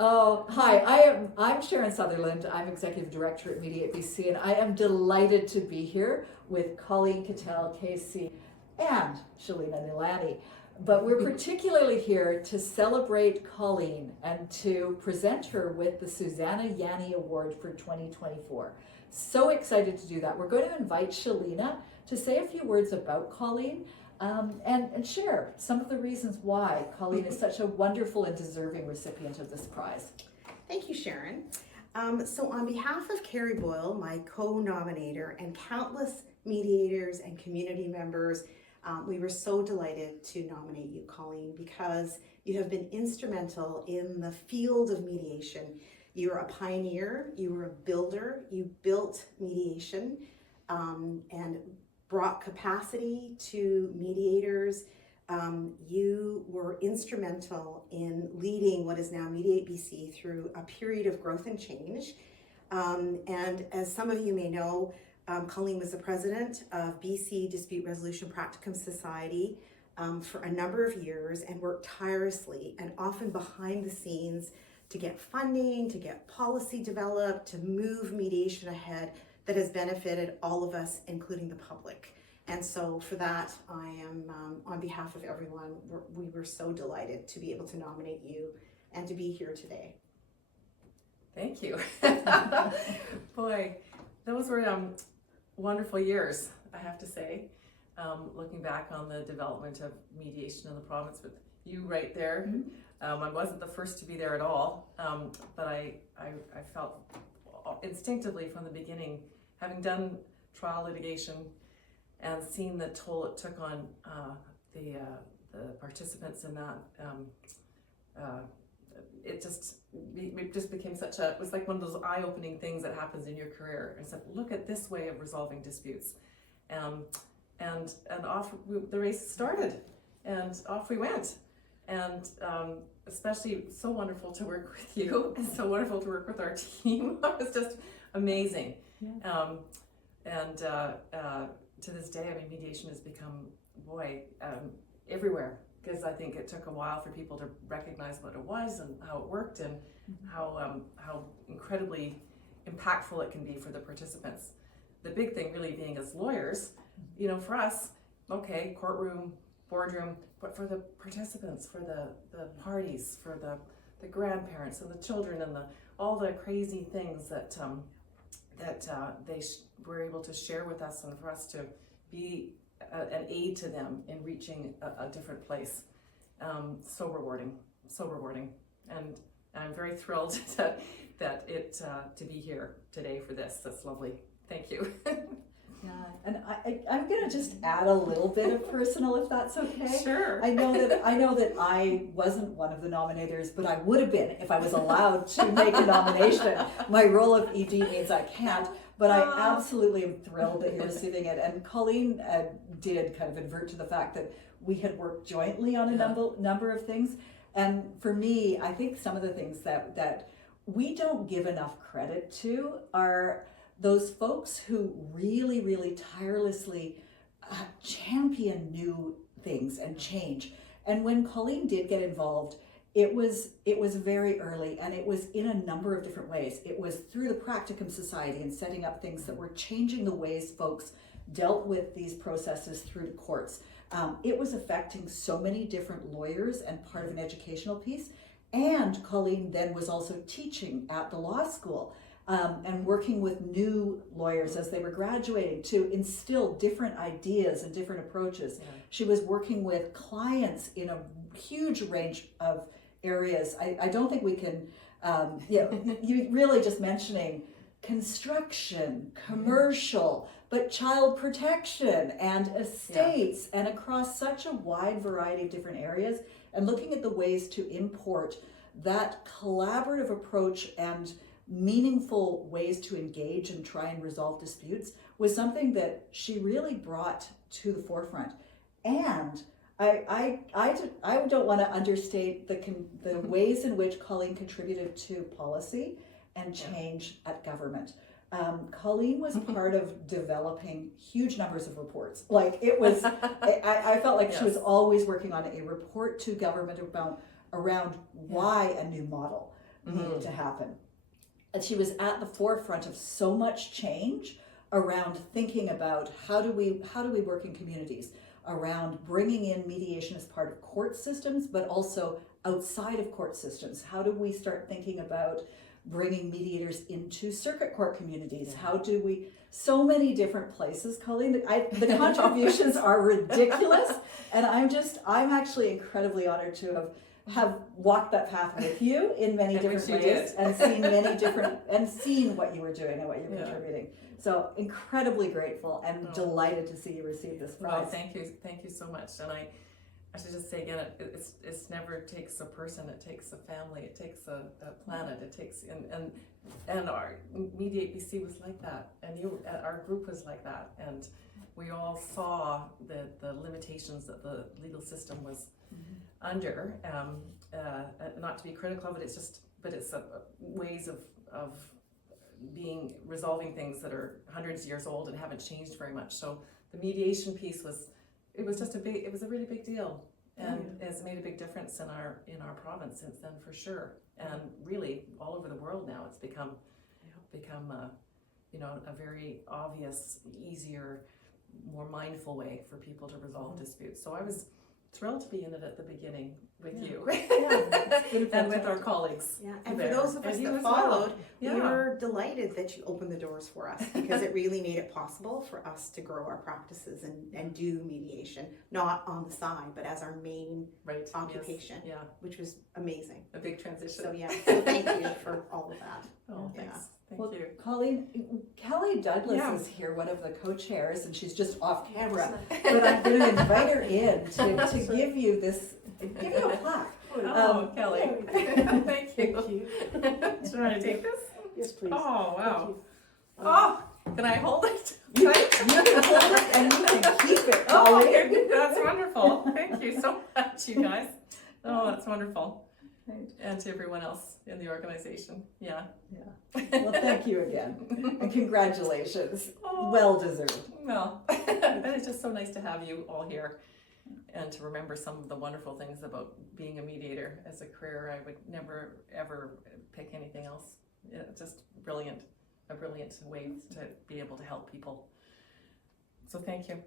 Oh, hi, I'm Sharon Sutherland. I'm Executive Director at Mediate BC, and I am delighted to be here with Colleen Cattell, KC, and Shalina Nilani. But we're particularly here to celebrate Colleen and to present her with the Susanna Jani Award for 2024. So excited to do that. We're going to invite Shalina to say a few words about Colleen and share some of the reasons why Colleen is such a wonderful and deserving recipient of this prize. Thank you, Sharon. So on behalf of Carrie Boyle, my co-nominator, and countless mediators and community members, we were so delighted to nominate you, Colleen, because you have been instrumental in the field of mediation. You're a pioneer, you were a builder, you built mediation and brought capacity to mediators. You were instrumental in leading what is now Mediate BC through a period of growth and change. And as some of you may know, Colleen was the president of BC Dispute Resolution Practicum Society for a number of years and worked tirelessly and often behind the scenes to get funding, to get policy developed, to move mediation ahead that has benefited all of us, including the public. And so for that, I am, on behalf of everyone, we were so delighted to be able to nominate you and to be here today. Thank you. Boy, those were wonderful years, I have to say. Looking back on the development of mediation in the province with you right there. I wasn't the first to be there at all, but I felt instinctively from the beginning, having done trial litigation and seen the toll it took on the participants in that, it just became such a, it was like one of those eye-opening things that happens in your career. It's like, look at this way of resolving disputes. And off the race started, and off we went. And especially so wonderful to work with you, and so wonderful to work with our team. It was just amazing. Yeah. To this day, I mean, mediation has become, everywhere, because I think it took a while for people to recognize what it was and how it worked and how incredibly impactful it can be for the participants. The big thing really being as lawyers, you know, for us, okay, courtroom, boardroom, but for the participants, for the parties, for the grandparents and the children and all the crazy things that they were able to share with us, and for us to be an aid to them in reaching a different place. So rewarding, and I'm very thrilled to be here today for this. That's lovely. Thank you. Yeah, and I'm gonna just add a little bit of personal, if that's okay. Sure. I know that I wasn't one of the nominators, but I would have been if I was allowed to make a nomination. My role of ED means I can't, but I absolutely am thrilled that you're receiving it. And Colleen did kind of advert to the fact that we had worked jointly on a number of things. And for me, I think some of the things that we don't give enough credit to are those folks who really, really tirelessly champion new things and change. And when Colleen did get involved, it was very early, and it was in a number of different ways. It was through the Practicum Society and setting up things that were changing the ways folks dealt with these processes through the courts. It was affecting so many different lawyers and part of an educational piece. And Colleen then was also teaching at the law school. And working with new lawyers as they were graduating to instill different ideas and different approaches. Yeah. She was working with clients in a huge range of areas. I don't think we can, you really just mentioning construction, commercial, but child protection and estates, and across such a wide variety of different areas, and looking at the ways to import that collaborative approach and meaningful ways to engage and try and resolve disputes was something that she really brought to the forefront. And I don't want to understate the ways in which Colleen contributed to policy and change at government. Colleen was part of developing huge numbers of reports. Like it was, I felt like she was always working on a report to government around why a new model. needed to happen. And she was at the forefront of so much change around thinking about how do we work in communities, around bringing in mediation as part of court systems, but also outside of court systems. How do we start thinking about bringing mediators into circuit court communities? How do we, so many different places, Colleen. The contributions are ridiculous, and I'm actually incredibly honored to have walked that path with you in many different ways and seen many different, and seen what you were doing and what you were contributing. So incredibly grateful and delighted to see you receive this prize. Well, thank you so much. And I should just say again, it's never takes a person, it takes a family, it takes a planet, it takes, and our Mediate BC was like that, and our group was like that, and we all saw the limitations that the legal system was under, not to be critical of it, it's ways of resolving things that are hundreds of years old and haven't changed very much. So the mediation piece was a really big deal, and it's made a big difference in our province since then, for sure. And really all over the world now, it's become a very obvious, easier, more mindful way for people to resolve disputes. So I was thrilled to be in it at the beginning with you and with our colleagues. Yeah, and for those of us that followed, we were delighted that you opened the doors for us, because it really made it possible for us to grow our practices and do mediation, not on the side, but as our main occupation, which was amazing. A big transition. So thank you for all of that. Oh, thanks. Thank you. Colleen, Kelly Douglas is here, one of the co-chairs, and she's just off camera, but I'm going to invite her in to give you a plaque. Oh, Kelly. Thank you. Should I take this? Yes, please. Oh, wow. Oh, can I hold it? You can hold it and you can keep it, Oh, Colleen. that's wonderful. Thank you so much, you guys. Oh, that's wonderful. And to everyone else in the organization. Yeah. Well, thank you again, and congratulations. Oh. Well deserved. Well, and it's just so nice to have you all here and to remember some of the wonderful things about being a mediator as a career. I would never, ever pick anything else. It's just brilliant, a brilliant way to be able to help people. So thank you.